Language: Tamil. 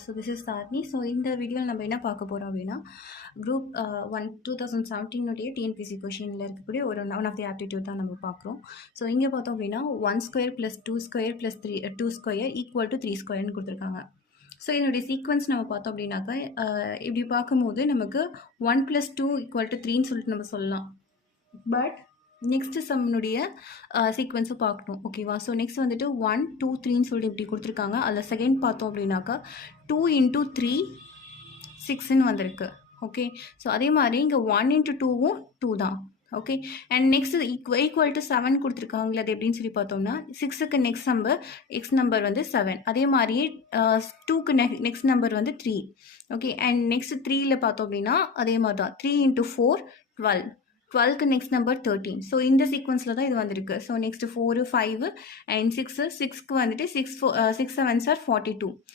So this is Tharni. So இந்த வீடியோவில் நம்ம என்ன பார்க்க போகிறோம் அப்படின்னா, குரூப் 2017 டிஎன்பிசி கொஷினில் இருக்கக்கூடிய ஒரு ஒன் ஆஃப் தி ஆப்டிடியூட் தான் நம்ம பார்க்குறோம். ஸோ இங்கே பார்த்தோம் அப்படின்னா 1² + 2² + 2² = 3² கொடுத்துருக்காங்க. ஸோ இதனுடைய சீக்வன்ஸ் நம்ம பார்த்தோம் அப்படின்னாக்கா, இப்படி பார்க்கும்போது நமக்கு 1 + 2 = 3ன்னு சொல்லிட்டு நம்ம சொல்லலாம். பட் நெக்ஸ்ட் சம்னுடைய சீக்வன்ஸை பார்க்கணும். ஓகேவா? ஸோ நெக்ஸ்ட் வந்துட்டு 1 2 3ன்னு சொல்லிட்டு இப்படி கொடுத்துருக்காங்க. அதில் செகண்ட் பார்த்தோம் அப்படின்னாக்கா 2 × 3 6ன்னு வந்திருக்கு. ஓகே. ஸோ அதே மாதிரி இங்கே 1 × 2வும் 2 தான். Okay. And next equal to 7 கொடுத்துருக்காங்களே, அது எப்படின்னு சொல்லி பார்த்தோம்னா 6க்கு நெக்ஸ்ட் நம்பர் எக்ஸ் நம்பர் வந்து 7. அதே மாதிரியே 2க்கு நெக்ஸ்ட் நம்பர் வந்து 3. ஓகே. அண்ட் நெக்ஸ்ட் 3ல் பார்த்தோம் அப்படின்னா அதே மாதிரி தான் 3 × 4 12. 12க்கு நெக்ஸ்ட் நம்பர் 13. ஸோ இந்த சீக்வன்ஸில் தான் இது வந்திருக்கு. ஸோ நெக்ஸ்ட் 4 5 அண்ட் 6க்கு வந்துட்டு 6 7s are 42.